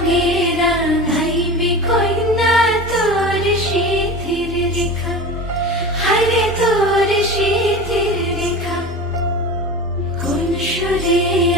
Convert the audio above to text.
রঙেরা নাইবে কইনা তোর শীতের রেখা, হায়রে তোর শীতের রেখা। কোন সুরে